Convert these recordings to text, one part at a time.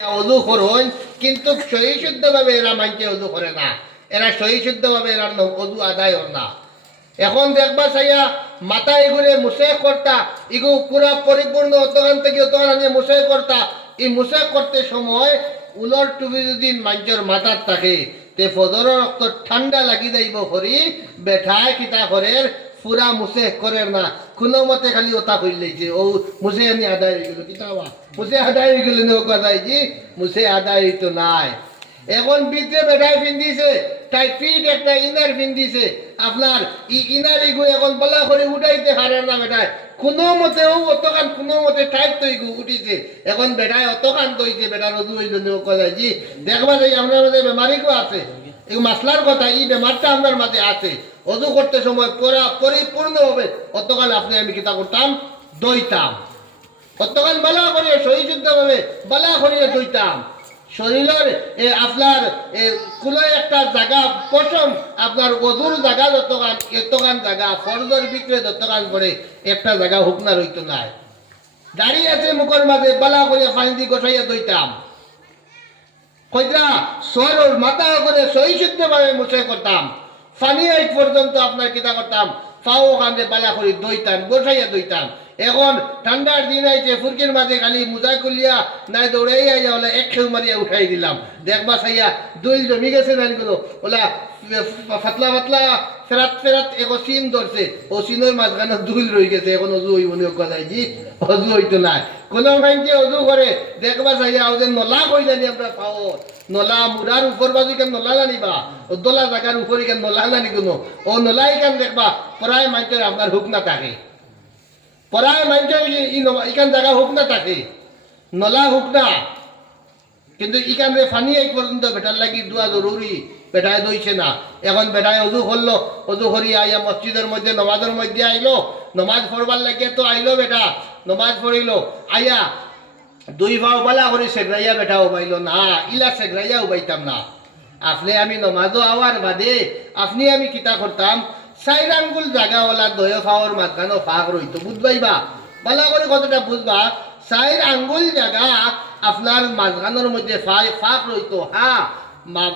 অজু করুন, কিন্তু সহি শুদ্ধভাবে এরা মানছে অজু করে না। এরা সহি শুদ্ধভাবে এরা অজু আদায় হন না। এখন দেখবা চাইয়া মাথা এগুলো মুসে করতা, এগু পুরা পরিপূর্ণ অতগান থেকে অতগান আনিয়ে মুসে করতা। এই মুসে করতে সময় উলর টুপি যদি মানুষের মাথার থাকে, তে ফজর রক্ত ঠান্ডা লাগি যাইব করি বেঠায় কিতা করে পুরা মুসে করে না, কোনো মতে খালি ওটা করিলেছে ও মুসে আনি আদায় হয়ে গেল। কিতা মুসে আদায় হয়ে গেল নৌকায় যে মুসে আদায় হইতো নাই। এখন ভিতরে বেটায় পিন্দিছে টাইট একটা ইনার পিন্দিছে, আপনার ইনার এগু এখন বলা করে উঠাইতে হারার না বেটায় কোনো মতে ও অতকান কোনো মতে টাইট তো এগু উঠিছে। এখন বেটায় অতকান কইছে বেটার রজু হইল নৌকায় জি দেখবা যাই আপনার মাঝে বেমারিকও আছে। এই মাসলার কথা এই বেমারটা আপনার মাঝে আছে। অজু করতে সময় পুরা পরিপূর্ণ হবে অতকাল আপনি আমি কিতা করতাম দইতাম, অতকাল বালা করে সহিশুদ্ধ ভাবে বালা করিয়ে দইতাম। শরীরের আপনার কোনো একটা জায়গা পশম আপনার অধুর জায়গা যতগান জায়গা ফরজের ভিতরে যতগান করে একটা জায়গা হুকনা রইতো নাই। দাঁড়িয়ে আছে মুখের মাঝে বালা করে পানি দিয়ে গোসাইয়া দইতাম। কইরা সরল মাথা করে সহিশুদ্ধ ভাবে মুছে করতাম। ফানি আইট পর্যন্ত আপনার কিতা করতাম ফাও কান্দে বালা করি দইতাম, গোসাইয়া দইতাম। এখন ঠান্ডার দিন আইছে ফুরকির মাঝে খালি মুজা কলিয়া নাই দৌড়াইয়া যাওয়া এক খেউ মারিয়া উঠাই দিলাম। দেখবা চাইয়া দুই জমি গেছে নাইগুলো ওলা ফাতলা ফাতলা ফেরাত ফেরাত এগো চিন ধরছে, ও চিনের মাঝখানে দুল রয়ে গেছে। এখন অজু হইব কথা জি অজু হইতো না। কোনো মাইনকে অজু করে দেখবা চাইয়া ওদের নলা কই জানি আমরা পাও নলা মুরার উপর বাজু কেন নলা জানিবা দোলা জায়গার উপরে কেন নলা জানি কোনো ও নলাই কেন দেখবা প্রায় মাইনকে আপনার হুক না থাকে, প্রায় মাইনকে ইখান জায়গা হুক না থাকে, নলা হুক না। কিন্তু ইখানে ফানি এক পর্যন্ত বেটার লাগি দোয়া জরুরি, বেটায় দইছে না। এখন বেটায় অজু করলো, অজু করি আইয়া মসজিদের মধ্যে নমাজের মধ্যে আইলো, নমাজ পড়বার লাগে তো আইলো বেটা, নমাজ পড়িল আইয়া দুই ভাও বালা করে সেগরাইয়া বেটা উবাইল না, ইলা সেগরাইয়া উবাইতাম না। আপনি আমি নমাজও আওয়ার বাদে আপনি আমি কিতা করতাম চাইর আঙ্গুল জাগাওয়ালা দয় ফাওয়ার মাঝখানো ফাঁক রইতো, বুঝবাইবা বালা করে কতটা বুঝবা। চাইর আঙ্গুল জাগা আপনার মাঝখানোর মধ্যে ফাঁক রইতো। হ্যাঁ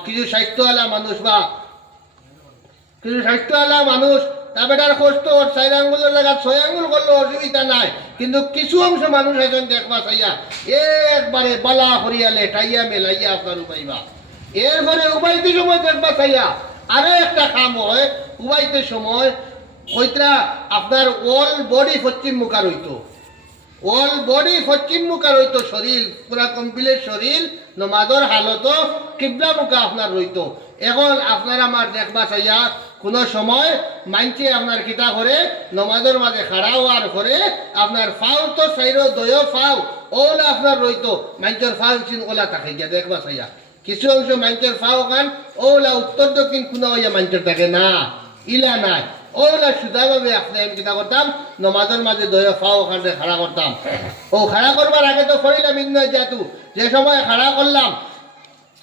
কিছু স্বাস্থ্যওয়ালা মানুষ বা কিছু স্বাস্থ্যওয়ালা মানুষ তা বেটার কষ্ট চাইর আঙ্গুলের জায়গা 6 আঙ্গুল করলে অসুবিধা নাই। কিন্তু কিছু অংশ মানুষ এখন দেখবা চাইয়া একবারে বালা করিয়া লেটাইয়া মেলাইয়া আপনার উবাইবা। এরপরে উবাইতে সময় দেখবা চাইয়া আরো একটা কাম হয়, উবাইতে সময় কইতরা আপনার অল বডি পশ্চিম মুখা রইতো, অল বডি পশ্চিম মুখা রইতো, শরীর পুরা কমপ্লিট শরীর নমাজের হালত কিবলা মুখা আপনার রইতো। এখন আপনার আমার দেখবা চাইয়া কোন সময় মানছে আপনার কিতা করে নমাজের মাঝে খাড়া হওয়ার করে আপনার ফাও তো চাইর দয় ফাও ওলা আপনার রইতো, মাঞ্চের ফাও চিন ওলা থাকে গিয়া দেখবা চাইয়া কিছু অংশ মাঞ্চের ফাও খান ওলা উত্তর দক্ষিণ কোন হইয়া মাঞ্চের থাকে না, ইলা নাই ওলা সুদাভাবে আপনি আমি কিতা করতাম নমাজের মাঝে দয়া ফাও ওখানে খাড়া করতাম। ও খাড়া করবার আগে তো করিলাম ইন্না জাতু, যে সময় খাড়া করলাম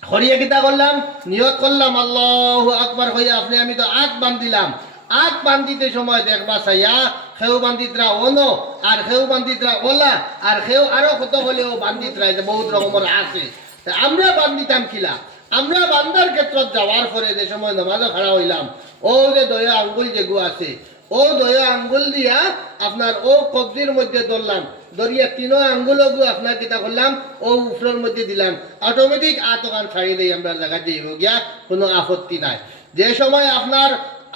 খড়িয়ে কিতা করলাম নিয়ত করলাম আল্লাহু আকবার হইয়া আপনি আমি তো আট বান্ধিলাম। আট বান্ধিতে সময় দেখবা চাইয়া খেউ বান্ধিতরা অনো আর খেউ বান্ধিতরা ওলা আর খেউ আরো কত হলেও বান্ধিতরা বহুত রকমের আছে। আমরা বান্ধিতাম কিলা, আমরা বান্ধার ক্ষেত্রে যাওয়ার পরে যে সময় নামাজে খাড়া হইলাম ও যে দয়া আঙ্গুল যেগু আছে ও দয়া আঙ্গুল দিয়া আপনার ও কবজির মধ্যে ধরলাম, ধরিয়া 3 আঙ্গুল আপনার কিতা করলাম ও উপরের মধ্যে দিলাম, অটোমেটিক আতকান ছাড়ি দেই আমরা জায়গা দিয়ে গিয়া কোনো আপত্তি নাই। যে সময় আপনার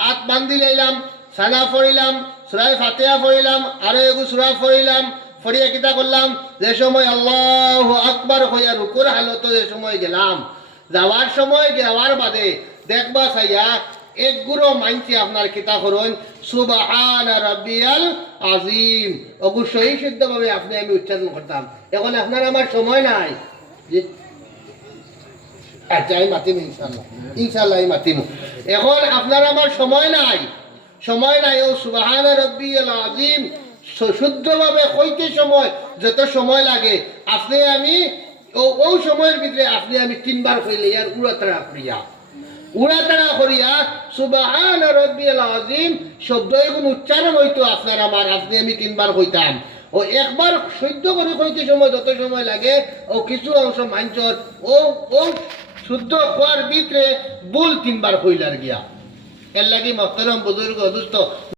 আত বান্ধি লাইলাম সানা পড়িলাম সূরা ফাতিহা পড়িলাম আরো এগু সূরা পড়িলাম পড়িয়া কিতা করলাম যে সময় আল্লাহু আকবার হইয়া রুকুর হালত যে সময় গেলাম, যাওয়ার সময় যাওয়ার বাদে দেখবা চাইয়া এক গুরো মানছি আপনার কিতা করুন সুবহানা রাব্বিয়াল আযীম অবশ্যই শুদ্ধভাবে আপনি আমি উচ্চারণ করতাম। এখন আপনার আমার সময় নাই, আচ্ছা আমি মাতিম ইনশাআল্লাহ, ইনশাআল্লাহ আমি মাতিম। এখন আপনার আমার সময় নাই, সময় নাই ও সুবহানা রাব্বিয়াল আযীম শুদ্ধভাবে কইতে সময় যত সময় লাগে আপনি আমি ও সময়ের ভিতরে আপনি আমি 3 বার কইলে আর উড়াতাড়া করিয়া সুবহান রাব্বিয়াল আযীম শব্দ এগুলো উচ্চারণ হইতো আপনার আমার আপনি আমি 3 বার কইতাম। ও একবার সহ্য করে কইতে সময় যত সময় লাগে ও কিছু অংশ মাঞ্চর ও ও শুদ্ধ হওয়ার ভিতরে ভুল তিনবার কইলার গিয়া এর লাগি মহতরম বুজুর্গ অদুস্থ